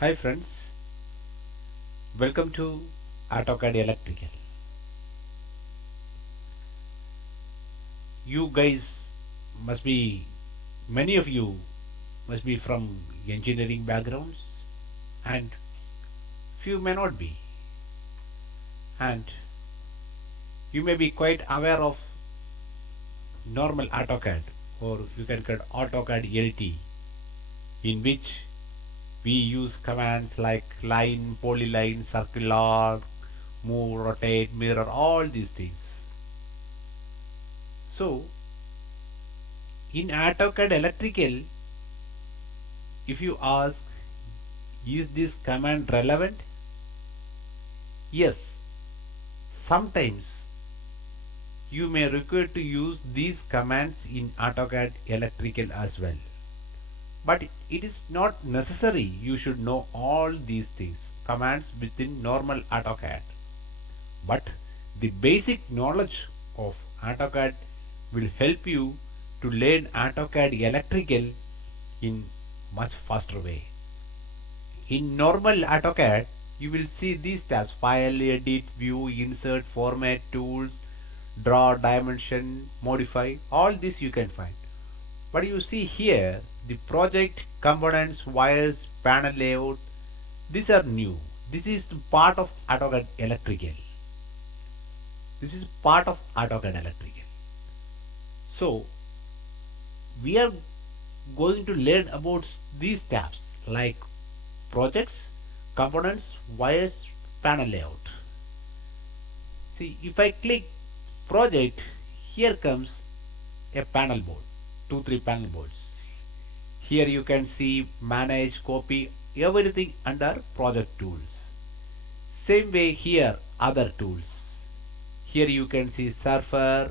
Hi friends, welcome to AutoCAD Electrical. You guys must be, many of you must be from engineering backgrounds and few may not be. And you may be quite aware of normal AutoCAD, or you can call AutoCAD LT, in which we use commands like line, polyline, circular, move, rotate, mirror, all these things. So in AutoCAD Electrical, if you ask, is this command relevant? Yes, sometimes you may require to use these commands in AutoCAD Electrical as well. But it is not necessary you should know all these things, commands within normal AutoCAD. But the basic knowledge of AutoCAD will help you to learn AutoCAD Electrical in much faster way. In normal AutoCAD, you will see these tabs: File, Edit, View, Insert, Format, Tools, Draw, Dimension, Modify. All this you can find. But you see here, the project, components, wires, panel layout, these are new. This is the part of AutoCAD Electrical. This is part of AutoCAD Electrical. So, we are going to learn about these tabs like projects, components, wires, panel layout. See, if I click project, here comes a panel board, 3 panel boards. Here you can see manage, copy, everything under project tools. Same way here, other tools. Here you can see surfer.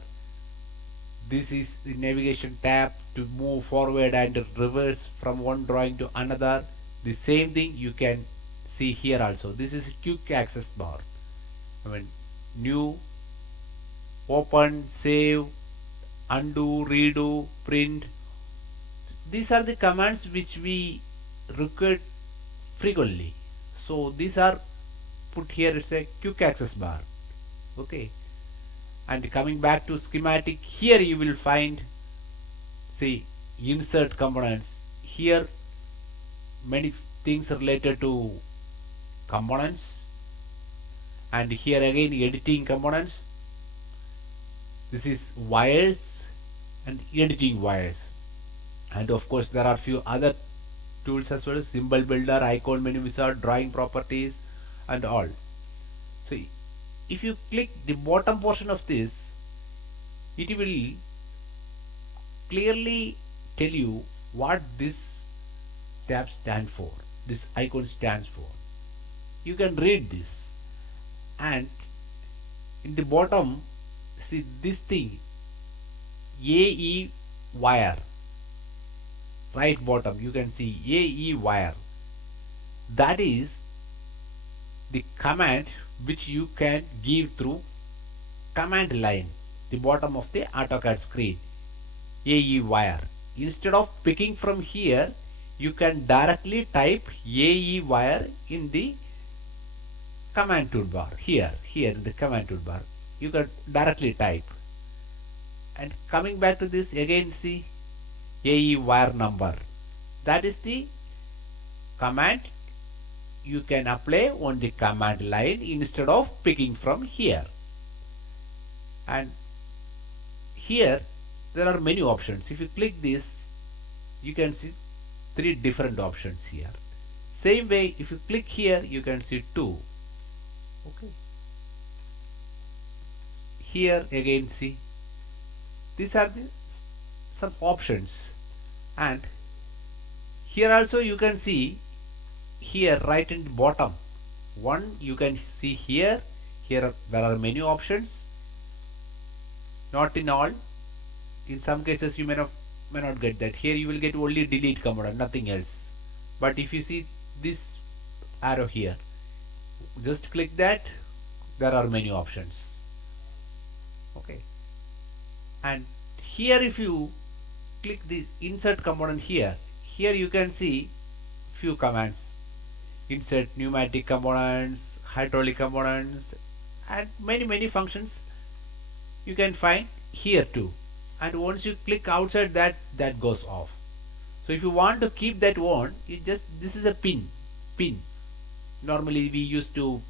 This is the navigation tab to move forward and reverse from one drawing to another. The same thing you can see here also. This is quick access bar. New, open, save, undo, redo, print. These are the commands which we require frequently. So these are put here. It's a quick access bar. Okay. And coming back to schematic, here you will find, see, insert components. Here many things related to components, and here again editing components. This is wires and editing wires, and of course there are few other tools as well: symbol builder, icon menu wizard, drawing properties, and all. So if you click the bottom portion of this, it will clearly tell you what this tab stands for, this icon stands for. You can read this, and in the bottom, see this thing, AE wire, right bottom you can see AE wire. That is the command which you can give through command line, the bottom of the AutoCAD screen. AE wire. Instead of picking from here, you can directly type AE wire in the command toolbar. Here in the command toolbar, you can directly type. And coming back to this again, see AE wire number. That is the command you can apply on the command line instead of picking from here. And here there are many options. If you click this, you can see 3 different options here. Same way, if you click here, you can see 2. Okay. Here again, see, these are the some options, and here also you can see, here right in the bottom one you can see here there are many options, not in all. In some cases you may not get that. Here you will get only delete command, nothing else. But if you see this arrow here, just click that, there are many options. Okay. And here if you click this insert component, here you can see few commands. insert pneumatic components, hydraulic components, and many functions you can find here too. And once you click outside that, that goes off. So if you want to keep that on, you just, this is a pin. Normally we used to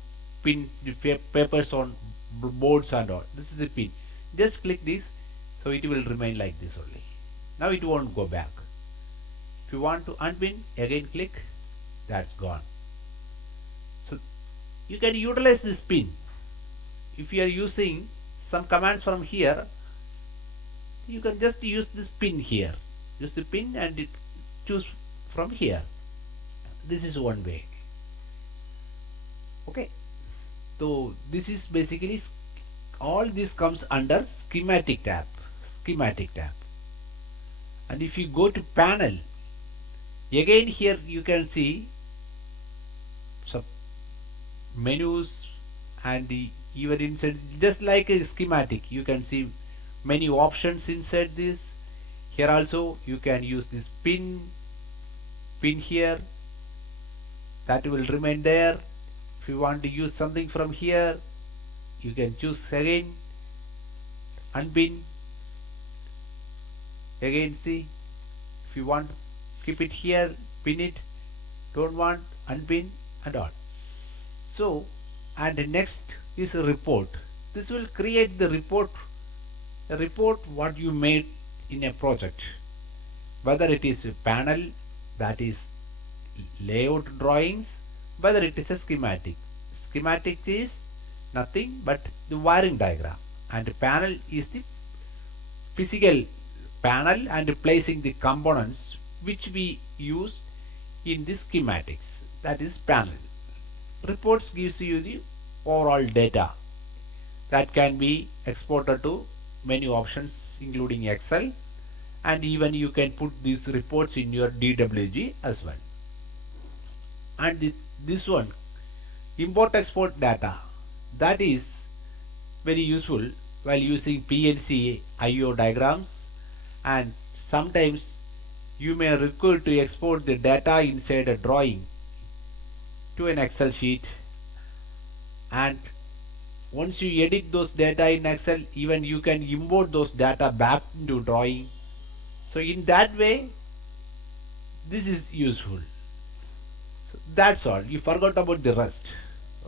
pin the papers on boards and all. This is a pin. Just click this, so it will remain like this only. Now it won't go back. If you want to unpin, again click, that's gone. So you can utilize this pin. If you are using some commands from here, you can just use this pin here. Use the pin and choose from here. This is one way. Okay. So this is basically, all this comes under schematic tab. Schematic tab. And if you go to panel, again here you can see some menus, and even inside, just like a schematic, you can see many options inside this. Here also you can use this pin here, that will remain there. If you want to use something from here, you can choose again, unpin, again see. If you want to keep it here, pin it, don't want, unpin, and all. So, and next is a report. This will create the report, a report what you made in a project, whether it is a panel, that is layout drawings, whether it is a schematic. Schematic is nothing but the wiring diagram, and the panel is the physical panel and placing the components which we use in the schematics, that is panel. Reports gives you the overall data that can be exported to many options including Excel, and even you can put these reports in your DWG as well. And this one, import export data, that is very useful while using PLC IO diagrams, and sometimes you may require to export the data inside a drawing to an Excel sheet, and once you edit those data in Excel, even you can import those data back into drawing. So in that way, this is useful. So that's all. You forgot about the rest.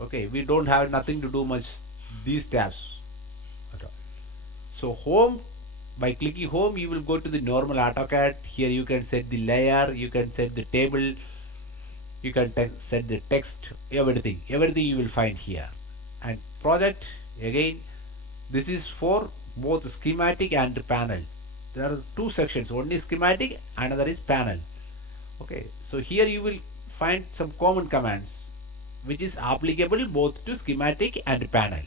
Okay, we don't have nothing to do much these tabs at all. So home, by clicking home, you will go to the normal AutoCAD. Here you can set the layer, you can set the table, you can set the text, everything you will find here. And project, again, this is for both schematic and panel. There are two sections, one is schematic, another is panel. Okay, so here you will find some common commands which is applicable both to schematic and panel.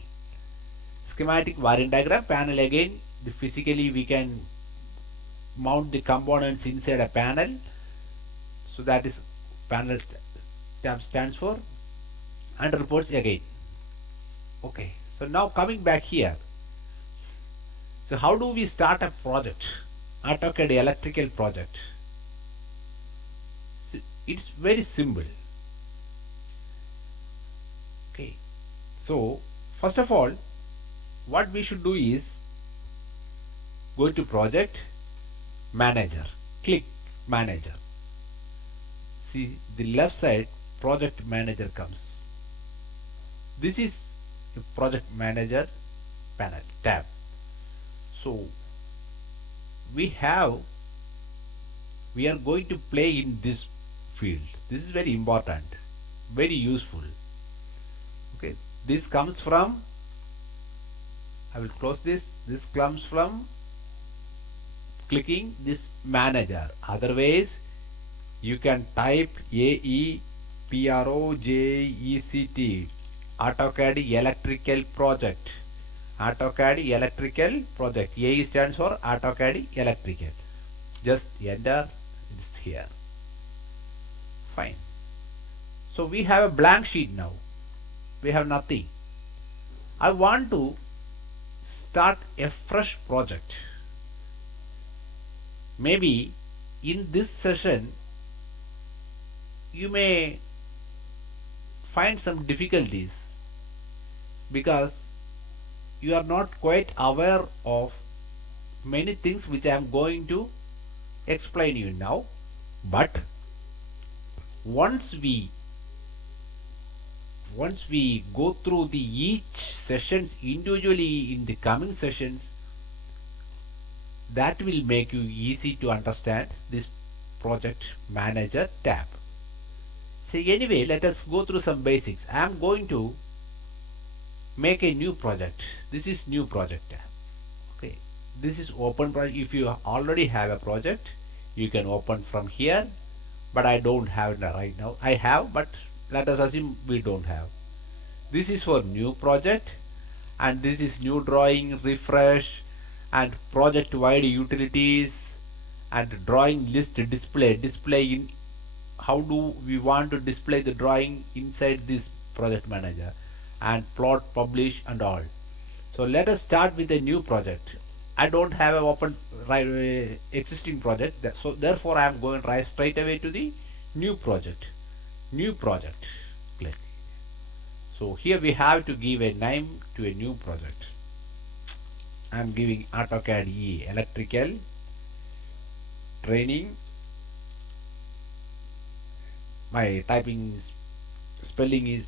Schematic wiring diagram, panel again, the physically we can mount the components inside a panel. So that is panel tab stands for, and reports again. Okay, so now coming back here. So how do we start a project? AutoCAD electrical project. So it's very simple. Okay, so first of all, what we should do is go to project manager, click manager. See the left side, project manager comes. This is the project manager panel tab. So we are going to play in this field. This is very important, very useful. Okay, this comes from, I will close this. This comes from clicking this manager. Otherwise, you can type AEPROJECT, AutoCAD electrical project. AutoCAD electrical project. A stands for AutoCAD electrical. Just enter, it's here. Fine. So we have a blank sheet now. We have nothing. I want to start a fresh project. Maybe in this session you may find some difficulties because you are not quite aware of many things which I am going to explain you now. But once we go through the each sessions individually in the coming sessions, that will make you easy to understand this project manager tab. So anyway, let us go through some basics. I am going to make a new project. This is new project tab. Okay, this is open project. If you already have a project, you can open from here, but I don't have it right now. I have, but let us assume we don't have. This is for new project, and this is new drawing, refresh, and project wide utilities, and drawing list display in how do we want to display the drawing inside this project manager, and plot, publish, and all. So let us start with a new project. I don't have an open existing project, so therefore I am going right straight away to the new project. New project. Click. So here we have to give a name to a new project. I am giving AutoCAD E electrical training. My typing spelling is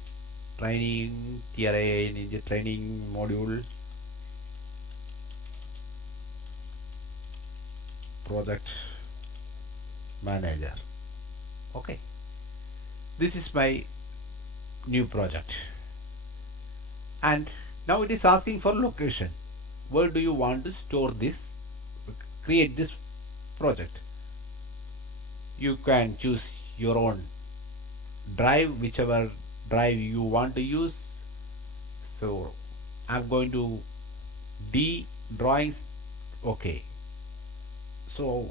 training, TRAIN, training module project manager. Okay, this is my new project, and now it is asking for location. Where do you want to store this, create this project? You can choose your own drive, whichever drive you want to use. So I'm going to D drawings. Okay, so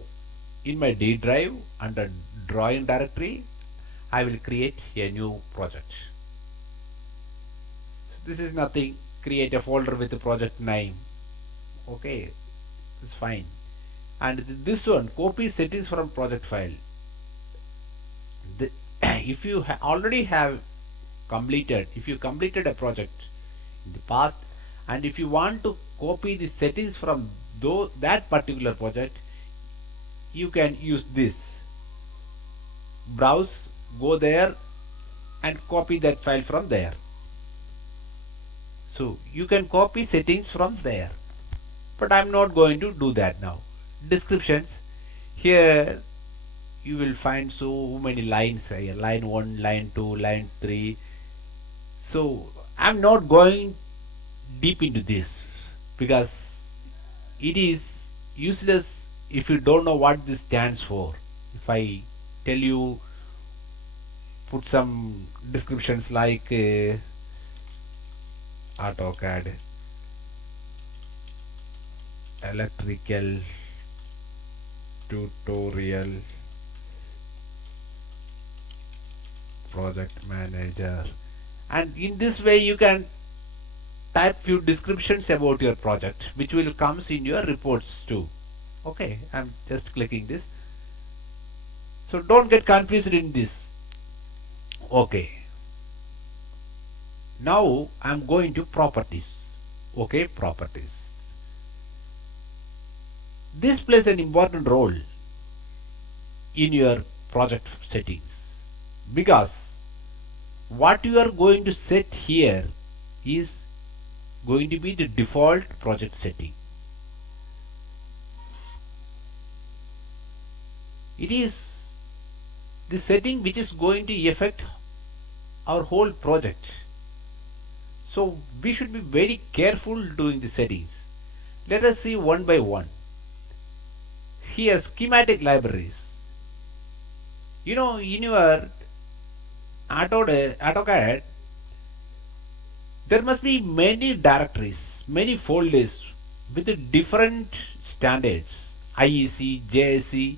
in my D drive under drawing directory, I will create a new project. So this is nothing. Create a folder with the project name. Okay, it's fine. And this one, copy settings from project file. If you already have completed, if you completed a project in the past, and if you want to copy the settings from that particular project, you can use this. Browse, go there, and copy that file from there. So you can copy settings from there, but I'm not going to do that now. Descriptions. Here you will find so many lines here, line 1, line 2, line 3. So I'm not going deep into this because it is useless if you don't know what this stands for. If I tell you, put some descriptions like AutoCAD electrical tutorial project manager, and in this way you can type few descriptions about your project which will comes in your reports too. Okay, I'm just clicking this, so don't get confused in this. Okay, now I'm going to properties. Okay, properties. This plays an important role in your project settings because what you are going to set here is going to be the default project setting. It is the setting which is going to affect our whole project. So we should be very careful doing the settings. Let us see one by one. Here, schematic libraries. You know, in your AutoCAD, there must be many directories, many folders with different standards, IEC, JSC,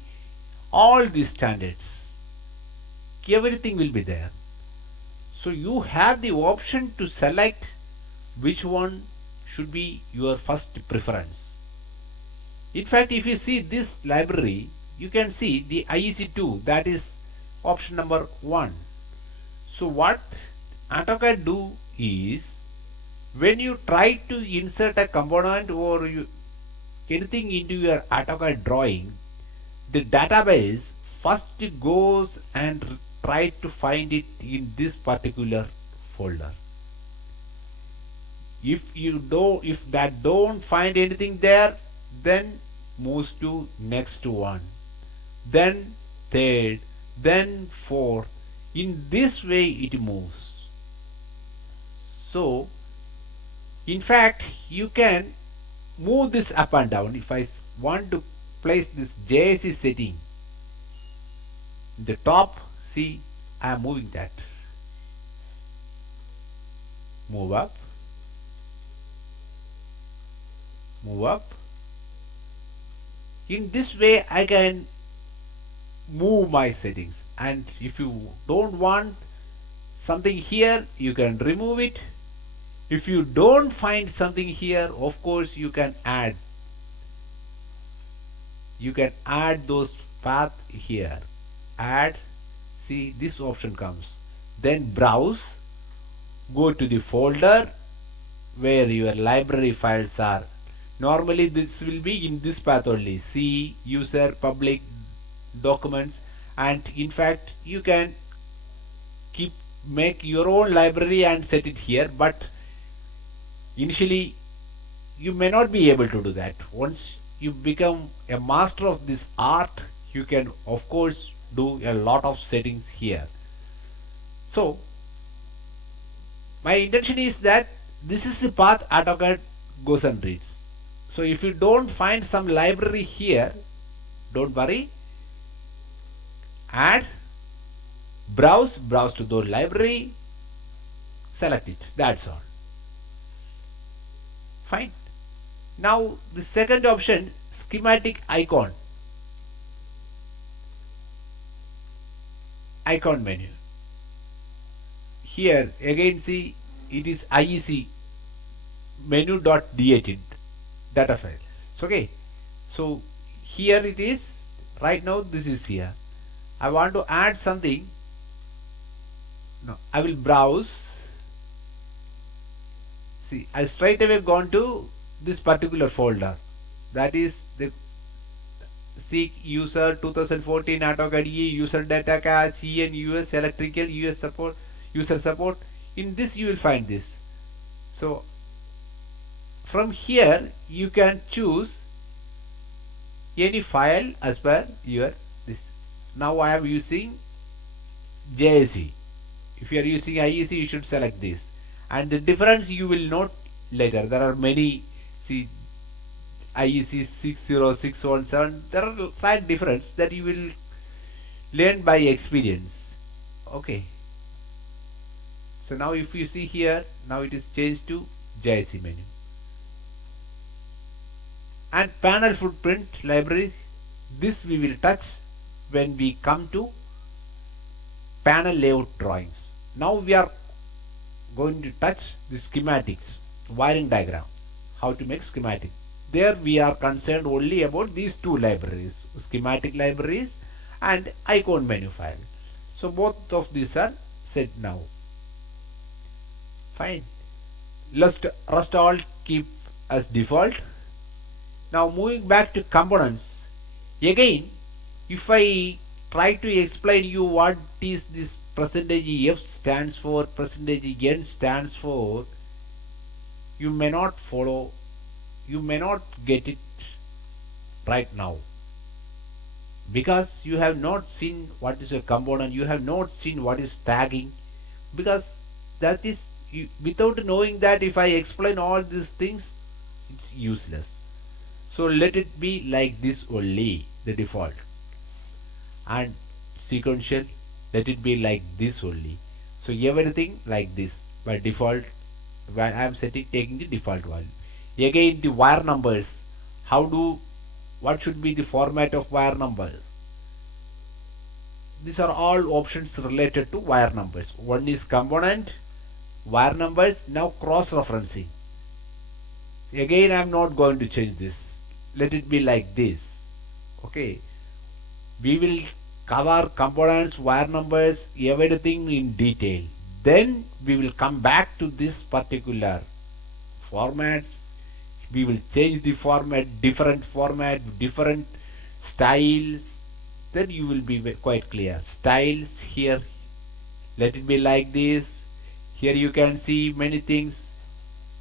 all these standards. Everything will be there. So you have the option to select which one should be your first preference. In fact, if you see this library, you can see the IEC2, that is option number 1. So what AutoCAD do is when you try to insert a component or anything into your AutoCAD drawing, the database first goes and try to find it in this particular folder. If that don't find anything there, then moves to next one, then third, then fourth. In this way it moves. So in fact you can move this up and down. If I want to place this JSC setting in the top, see, I am moving that. Move up, move up. In this way I can move my settings, and if you don't want something here, you can remove it. If you don't find something here, of course you can add those path here. Add, see, this option comes, then browse, go to the folder where your library files are. Normally this will be in this path only, C, user, public, documents, and in fact you can make your own library and set it here, but initially you may not be able to do that. Once you become a master of this art, you can of course do a lot of settings here. So my intention is that this is the path AutoCAD goes and reads. So if you don't find some library here, don't worry, add, browse to the library, select it, that's all. Fine. Now the second option, schematic icon menu. Here again, see, it is IEC menu.dat data file. So, okay, so here it is. Right now this is here. I want to add something. No, I will browse. See, I straight away gone to this particular folder. That is the Seek user 2014 AutoCAD E user data cache EN US electrical US support user support. In this you will find this. So from here you can choose any file as per your this. Now I am using JSE. If you are using IEC, you should select this, and the difference you will note later. There are many, see, IEC 60617, there are slight difference that you will learn by experience. Okay, so now if you see here, now it is changed to JSE menu. And panel footprint library, this we will touch when we come to panel layout drawings. Now we are going to touch the schematics, wiring diagram, how to make schematic. There we are concerned only about these two libraries, schematic libraries and icon menu file. So both of these are set now. Fine. Rest all keep as default. Now moving back to components. Again, if I try to explain you what is this percentage F stands for, percentage N stands for, you may not follow, you may not get it right now, because you have not seen what is a component, you have not seen what is tagging, because that is, without knowing that, if I explain all these things, it's useless. So let it be like this only, the default, and sequential, let it be like this only. So everything like this by default, when I am taking the default value. Again, the wire numbers, what should be the format of wire numbers? These are all options related to wire numbers. One is component, wire numbers, now cross referencing. Again, I am not going to change this. Let it be like this. Okay. We will cover components, wire numbers, everything in detail. then we will come back to this particular formats. We will change the format, different styles. Then you will be quite clear. Styles here, let it be like this. Here you can see many things.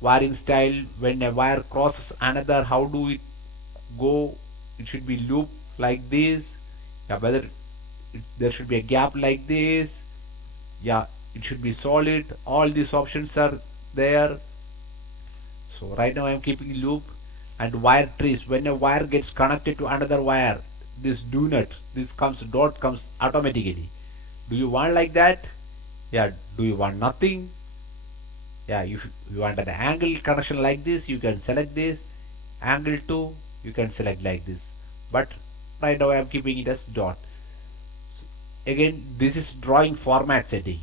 Wiring style, when a wire crosses another, how do it go? It should be loop like this. Yeah, whether there should be a gap like this. Yeah, it should be solid. All these options are there. So right now I am keeping loop. And wire trees, when a wire gets connected to another wire, this do not, this comes, dot comes automatically. Do you want like that? Yeah. Do you want nothing? Yeah, if you want an angle connection like this, you can select this. Angle 2, you can select like this. But right now I am keeping it as dot. Again, this is drawing format setting.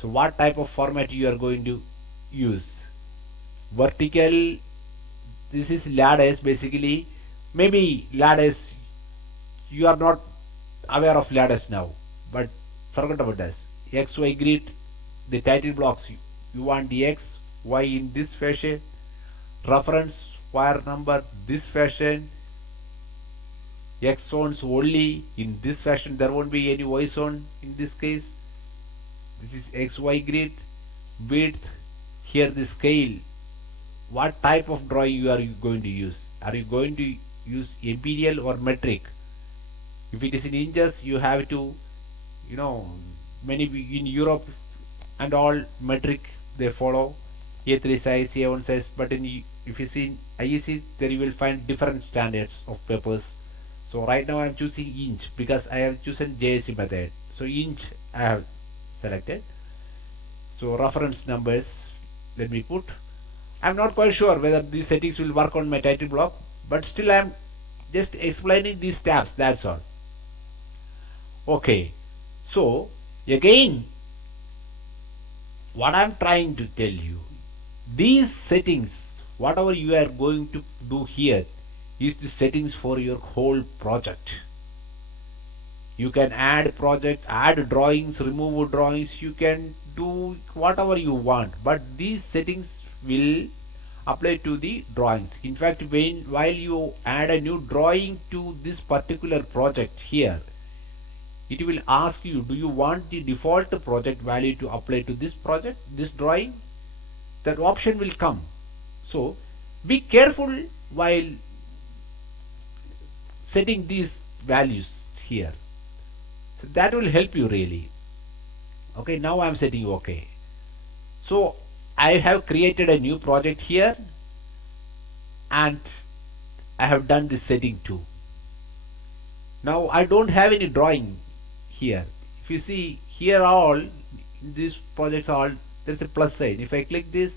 So what type of format you are going to use? Vertical, this is lattice basically. Maybe lattice, you are not aware of lattice now, but forget about this. XY grid, the title blocks, you want the X, Y in this fashion, reference wire number this fashion, X zones only in this fashion, there won't be any Y zone in this case. This is XY grid, width, here the scale. What type of drawing you are going to use? Are you going to use imperial or metric? If it is in inches, you have to, many in Europe and all metric they follow A3 size, A1 size, but if you see in IEC, there you will find different standards of papers. So right now I am choosing inch because I have chosen JSC method. So inch I have selected. So reference numbers, let me put. I'm not quite sure whether these settings will work on my title block, but still I'm just explaining these tabs, that's all. Okay, so again, what I'm trying to tell you, these settings, whatever you are going to do here, is the settings for your whole project. You can add projects, add drawings, remove drawings, you can do whatever you want, but these settings will apply to the drawings. In fact, while you add a new drawing to this particular project here, it will ask you, do you want the default project value to apply to this project, this drawing? That option will come. So be careful while setting these values here. So that will help you really. Okay, now I am setting OK. So I have created a new project here and I have done this setting too. Now I don't have any drawing here. If you see here, all these projects all, there's a plus sign. If I click this,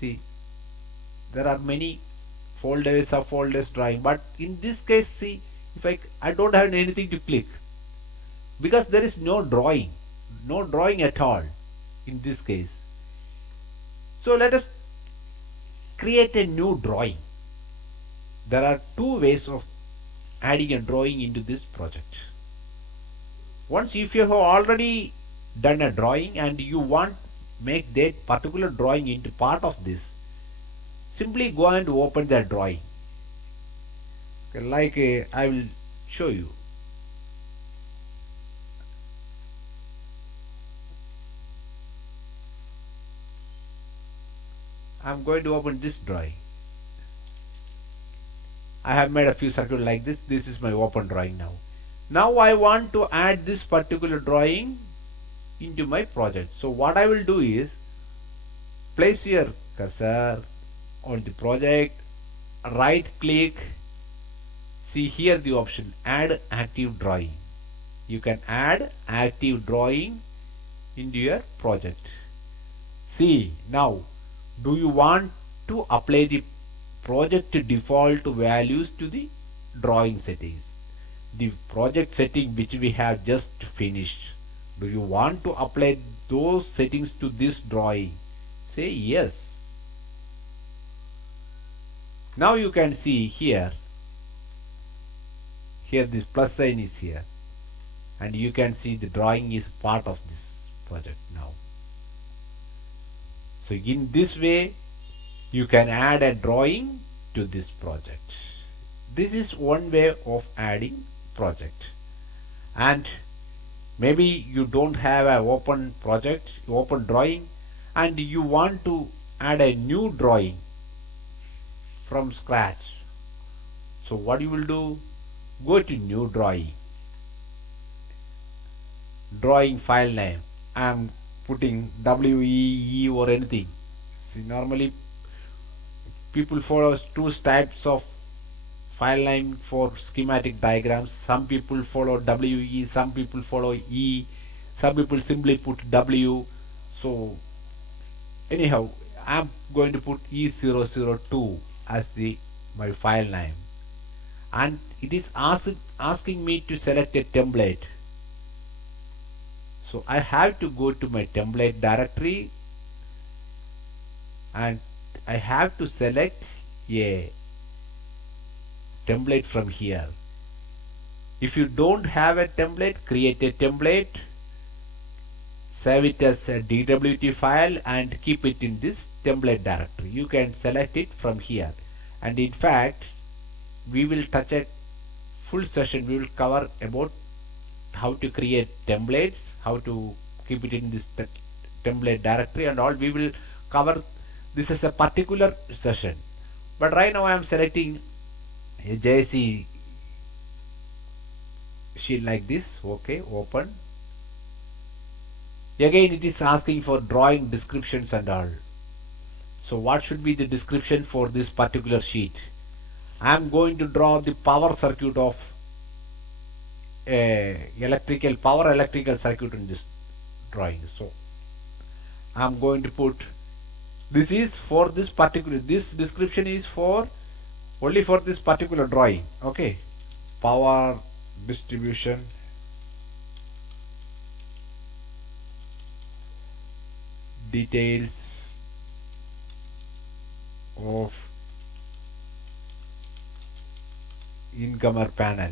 see there are many folders, subfolders, drawing, but in this case, see, if I don't have anything to click because there is no drawing at all in this case. So let us create a new drawing. There are two ways of adding a drawing into this project. Once, if you have already done a drawing and you want make that particular drawing into part of this, simply go and open that drawing. Okay, like I will show you. I'm going to open this drawing. I have made a few circles like this. This is my open drawing now. Now I want to add this particular drawing into my project. So what I will do is place your cursor on the project, right click, see here the option add active drawing. You can add active drawing into your project. See now, do you want to apply the project default values to the drawing settings? The project setting which we have just finished, do you want to apply those settings to this drawing? Say yes. Now you can see here this plus sign is here and you can see the drawing is part of this project now. So in this way you can add a drawing to this project. This is one way of adding project. And maybe you don't have an open project, open drawing, and you want to add a new drawing from scratch. So what you will do, go to new drawing file name. I am putting WEE or anything. See, normally people follow two types of file name for schematic diagrams. Some people follow WE, some people follow E, some people simply put W. So anyhow, I'm going to put E002 as the my file name, and it is asking me to select a template. So I have to go to my template directory and I have to select a template from here. If you don't have a template, create a template, save it as a DWT file and keep it in this template directory. You can select it from here. And in fact, we will touch a full session. We will cover about how to create templates, how to keep it in this template directory and all. We will cover this as a particular session. But right now I am selecting a JSE sheet like this. Okay, open. Again it is asking for drawing descriptions and all. So what should be the description for this particular sheet? I am going to draw the power circuit of a power electrical circuit in this drawing. So I am going to put, this is for this particular, this description is for only for this particular drawing. Okay, power distribution details of incomer panel.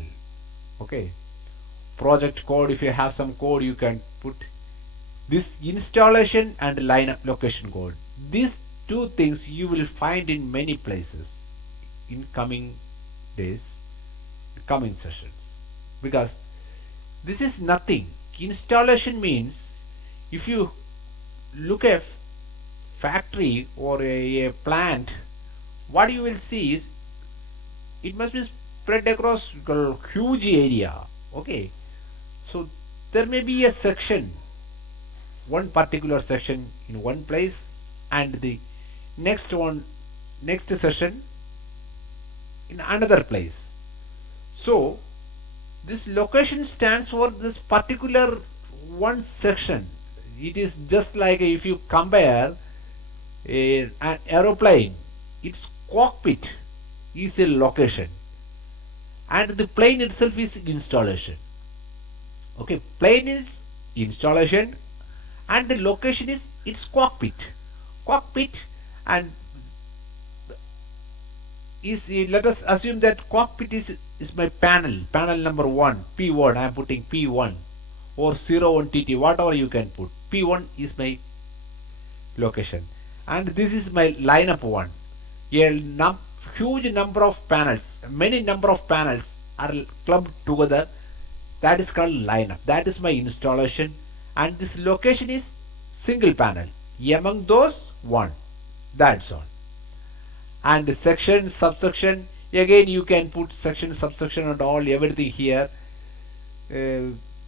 Okay, project code, if you have some code you can put this installation and line location code. These two things you will find in many places in coming days, coming sessions, because this is nothing. Installation means if you look at factory or a plant, what you will see is it must be spread across a huge area. Okay, so there may be a section, one particular section in one place and the next session in another place. So this location stands for this particular one section. It is just like if you compare an aeroplane, its cockpit is a location and the plane itself is installation. Okay, plane is installation and the location is its cockpit. And is, let us assume that cockpit is my panel number 1, P1. I am putting P1 or 01 TT, whatever you can put. P1 is my location and this is my lineup 1. A huge number of panels, many number of panels are clubbed together. That is called lineup. That is my installation and this location is single panel. Among those, 1. That's all. And the section, subsection, again you can put section, subsection and all, everything here.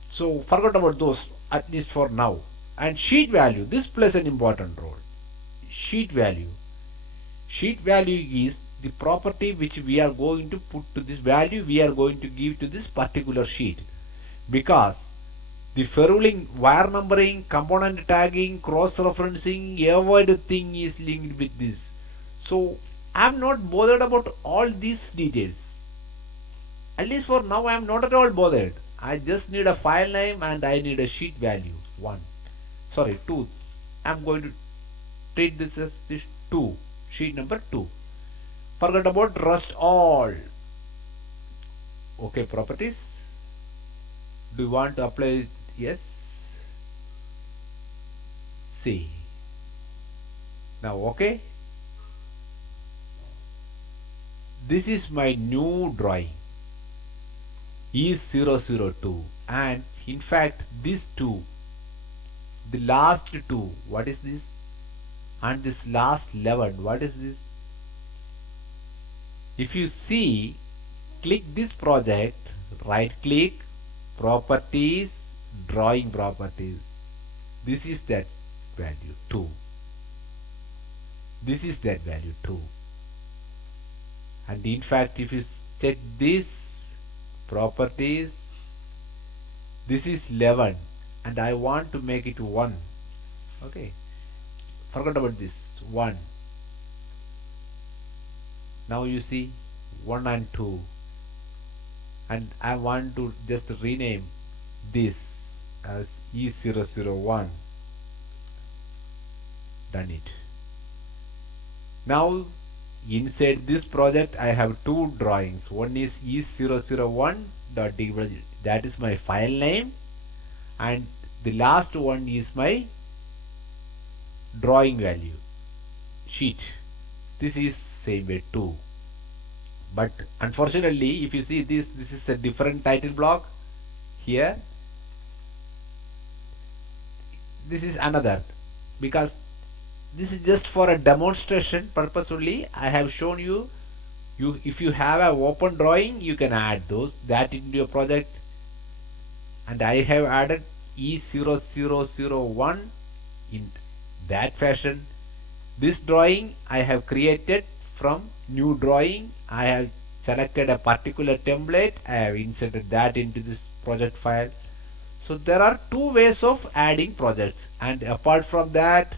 So forget about those, at least for now. And sheet value, this plays an important role. Sheet value is the property which we are going to put to this value, we are going to give to this particular sheet, because the ferruling, wire numbering, component tagging, cross-referencing, everything is linked with this. So I am not bothered about all these details. At least for now I am not at all bothered. I just need a file name and I need a sheet value 2. I am going to treat this as this 2, sheet number 2. Forget about rest all. Okay, properties. Do you want to apply it? Yes. See. Now okay, this is my new drawing is 002, and in fact this 2, the last 2, what is this, and this last 11, what is this? If you see, click this project, right click, properties, drawing properties, this is that value 2, this is that value 2, and in fact if you check this properties, this is 11 and I want to make it 1. Okay, forget about this 1. Now you see 1 and 2, and I want to just rename this as E001. Done it. Now inside this project I have two drawings. One is E001.dwg, that is my file name, and the last one is my drawing value sheet. This is same way too, but unfortunately if you see this is a different title block. Here this is another, because this is just for a demonstration purpose only. I have shown you, if you have an open drawing you can add that into your project, and I have added E0001 in that fashion. This drawing I have created from new drawing. I have selected a particular template, I have inserted that into this project file. So there are two ways of adding projects, and apart from that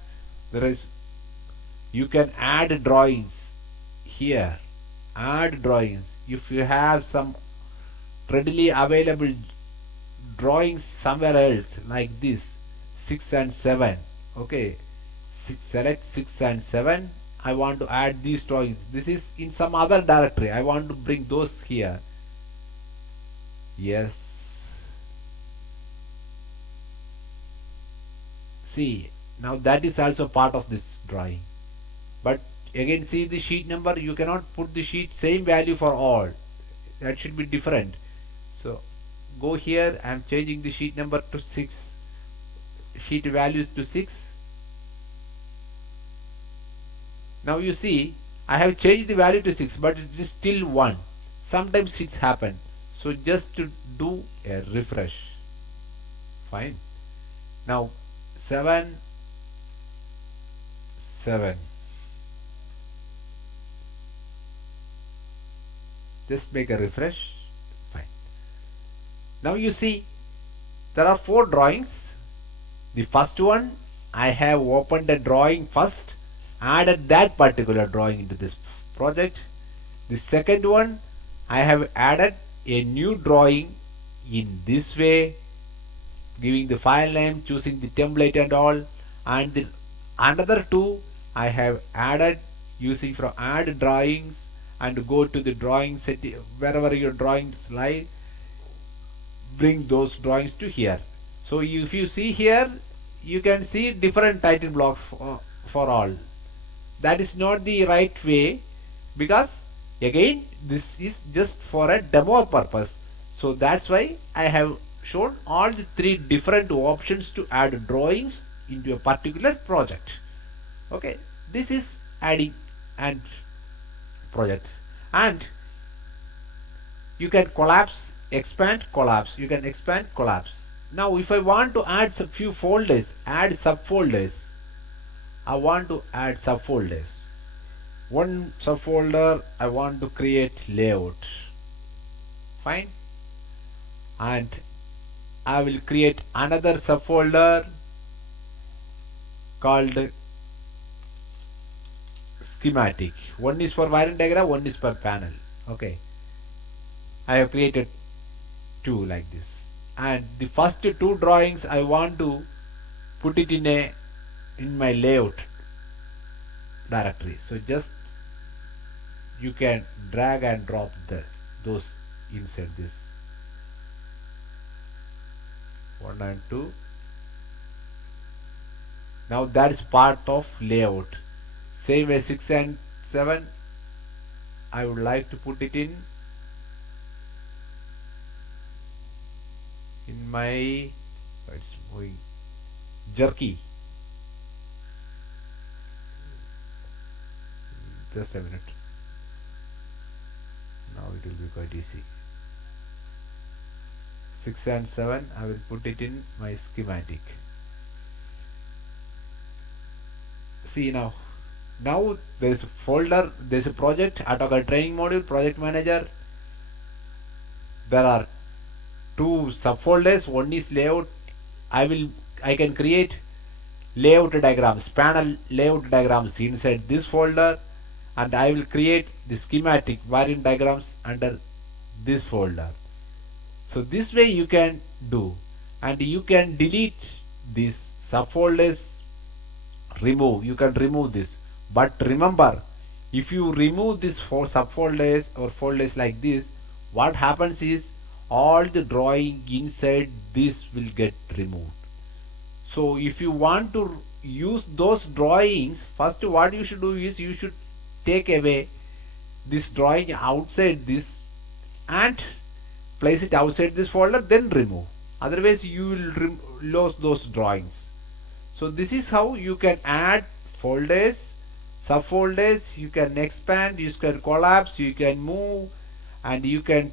there is, you can add drawings here. Add drawings if you have some readily available drawings somewhere else, like this 6 and 7. Okay, select 6 and 7. I want to add these drawings. This is in some other directory, I want to bring those here. Yes, see, now that is also part of this drawing. But again, see the sheet number, you cannot put the sheet same value for all, that should be different. So go here, I am changing the sheet number to 6, sheet values to 6. Now you see I have changed the value to 6, but it is still 1. Sometimes 6 happen, so just to do a refresh. Fine. Now 7, 7. Just make a refresh. Fine. Now you see there are 4 drawings. The first one, I have opened a drawing first, added that particular drawing into this project. The second one, I have added a new drawing in this way, giving the file name, choosing the template and all. And the another 2 I have added using from add drawings, and go to the drawing set, wherever your drawings lie, bring those drawings to here. So if you see here, you can see different title blocks for all. That is not the right way, because again this is just for a demo purpose. So that's why I have shown all the 3 different options to add drawings into a particular project. Okay, this is adding and projects. And you can collapse, expand, collapse. You can expand, collapse. Now if I want to add some few folders, add subfolders. I want to add subfolders. One subfolder I want to create layout. Fine. And I will create another subfolder called schematic. One is for wiring diagram, one is per panel. Okay, I have created 2 like this, and the first 2 drawings I want to put it in my layout directory. So just you can drag and drop those inside this 1 and 2. Now that is part of layout. Same way 6 and 7, I would like to put it in my, it's moving jerky. Just a minute. Now it will be quite easy. 6 and 7, I will put it in my schematic. See now there is a folder, there is a project, AutoCAD training module, project manager. There are two subfolders. One is layout. I can create layout diagrams, panel layout diagrams inside this folder, and I will create the schematic wiring diagrams under this folder. So this way you can do, and you can delete these subfolders, you can remove this. But remember, if you remove these four subfolders or folders like this, what happens is all the drawing inside this will get removed. So if you want to use those drawings, first what you should do is you should take away this drawing outside this and place it outside this folder, then remove. Otherwise you will lose those drawings. So this is how you can add folders, subfolders, you can expand, you can collapse, you can move, and you can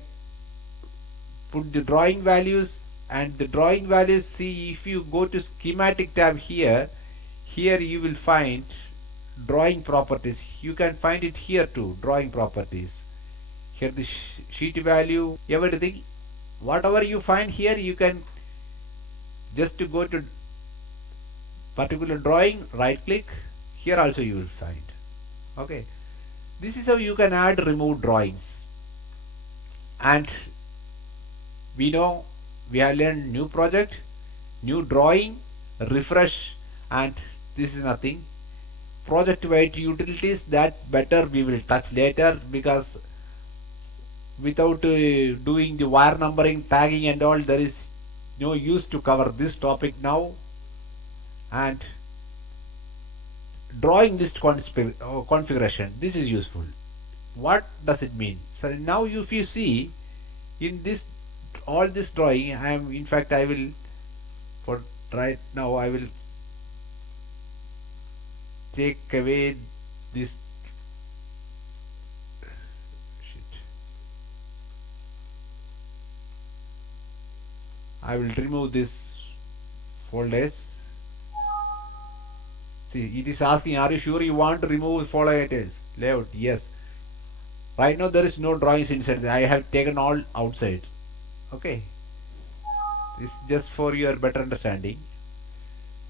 put the drawing values. And the drawing values, see, if you go to schematic tab here you will find drawing properties. You can find it here too, drawing properties. Here the sheet value, everything, whatever you find here, you can just to go to particular drawing, right click, here also you will find. Okay, this is how you can add remove drawings. And we know we have learned new project, new drawing, refresh, and this is nothing. Project wide utilities, that better we will touch later, because without doing the wire numbering, tagging and all, there is no use to cover this topic now. And drawing list configuration, this is useful. What does it mean? So now if you see in this all this drawing, I will, for right now I will take away this shit. I will remove this folders. See, it is asking, are you sure you want to remove folder layout? Yes. Right now there is no drawings inside. I have taken all outside. Okay. This is just for your better understanding.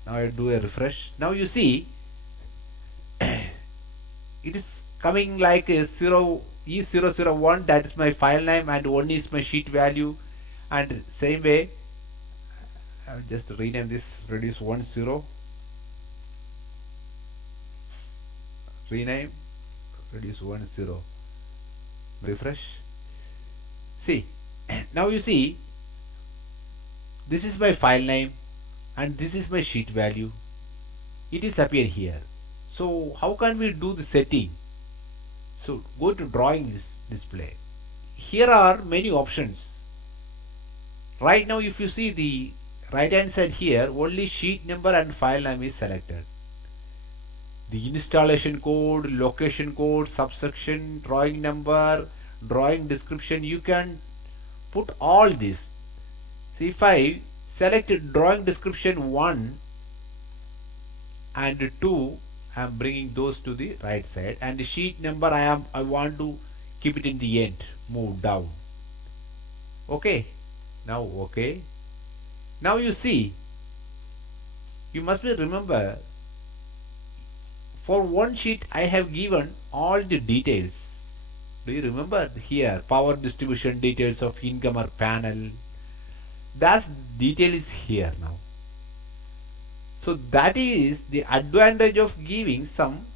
Now I do a refresh. Now you see it is coming like a E001, that is my file name, and 1 is my sheet value. And same way, I will just rename this, reduce 10, rename, reduce 10, refresh. See, now you see this is my file name and this is my sheet value. It is appear here. So how can we do the setting? So go to drawing display. Here are many options. Right now if you see the right hand side here, only sheet number and file name is selected. The installation code, location code, subsection, drawing number, drawing description, you can put all this. See, if I select drawing description 1 and 2, I am bringing those to the right side, and the sheet number I want to keep it in the end, move down. Okay, now okay. Now you see, you must remember, for one sheet I have given all the details. Do you remember here, power distribution details of incomer panel, that detail is here now. So that is the advantage of giving some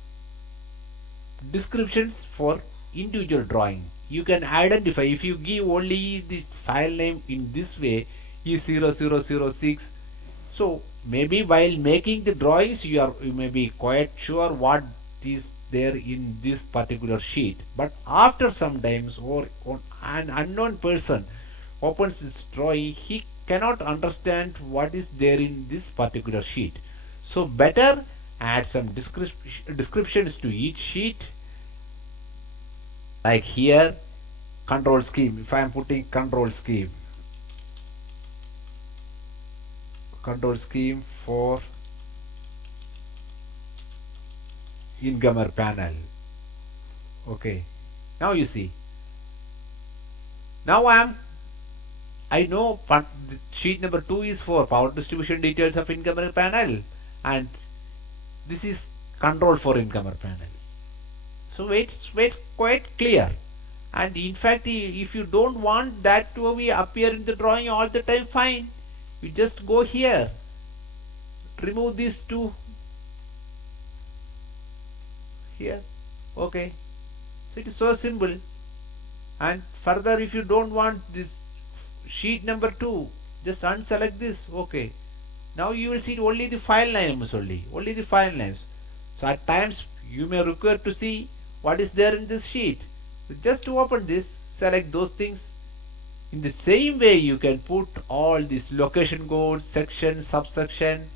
descriptions for individual drawing. You can identify, if you give only the file name in this way, E0006, so maybe while making the drawings you may be quite sure what is there in this particular sheet, but after some times or on an unknown person opens this drawing, he cannot understand what is there in this particular sheet. So better add some descriptions to each sheet, like here control scheme. If I am putting control scheme for incomer panel. Okay, now you see, now I know sheet number 2 is for power distribution details of incomer panel, and this is control for incomer panel. So it's quite clear. And in fact, if you don't want that to be appear in the drawing all the time, fine, you just go here, remove these two here. Okay, so it is so simple. And further, if you don't want this sheet number 2, just unselect this. Okay, now you will see only the file names, only the file names. So at times you may require to see what is there in this sheet. So just to open this, select those things. In the same way, you can put all these location codes, section, subsection,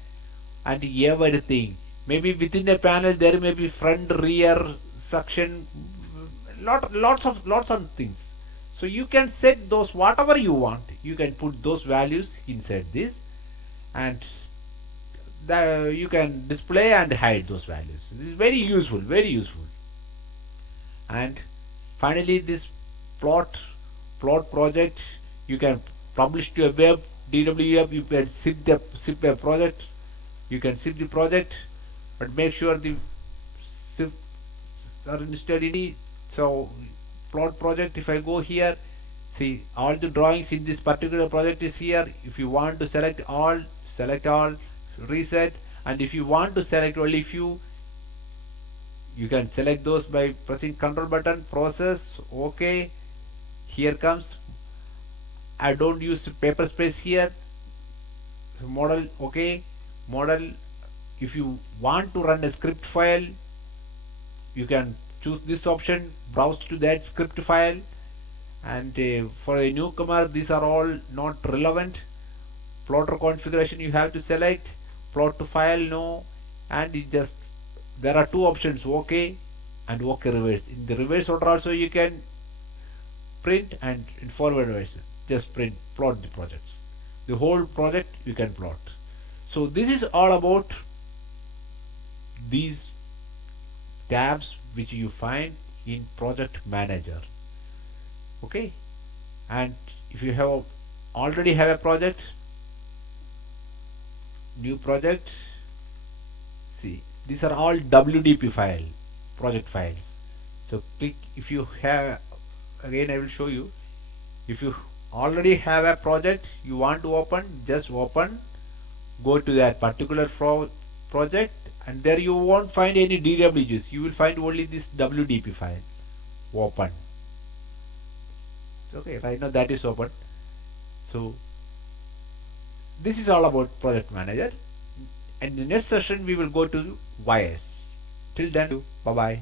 and everything. Maybe within a panel there may be front, rear, section, lots of things. So you can set those whatever you want. You can put those values inside this, and you can display and hide those values. This is very useful, very useful. And finally, this plot project, you can publish to a web DWF. You can zip a project. You can zip the project, but make sure the zip are installed. So plot project, if I go here, see all the drawings in this particular project is here. If you want to select all, reset, and if you want to select only few, you can select those by pressing control button, process. Okay, here comes, I don't use paper space here, model. Okay, model. If you want to run a script file, you can choose this option, browse to that script file. And for a newcomer, these are all not relevant. Plotter configuration you have to select, plot to file, no, and it just, there are two options, OK and OK reverse. In the reverse order also you can print, and in forward reverse just plot the projects. The whole project you can plot. So this is all about these tabs which you find in project manager. Okay, and if you have already have a project, new project, see these are all WDP file, project files. So click, if you have, again I will show you, if you already have a project you want to open, just open, go to that particular project, and there you won't find any DWGs, you will find only this WDP file. Open. Okay, right now that is open. So this is all about project manager, and in the next session we will go to YS. Till then, bye bye.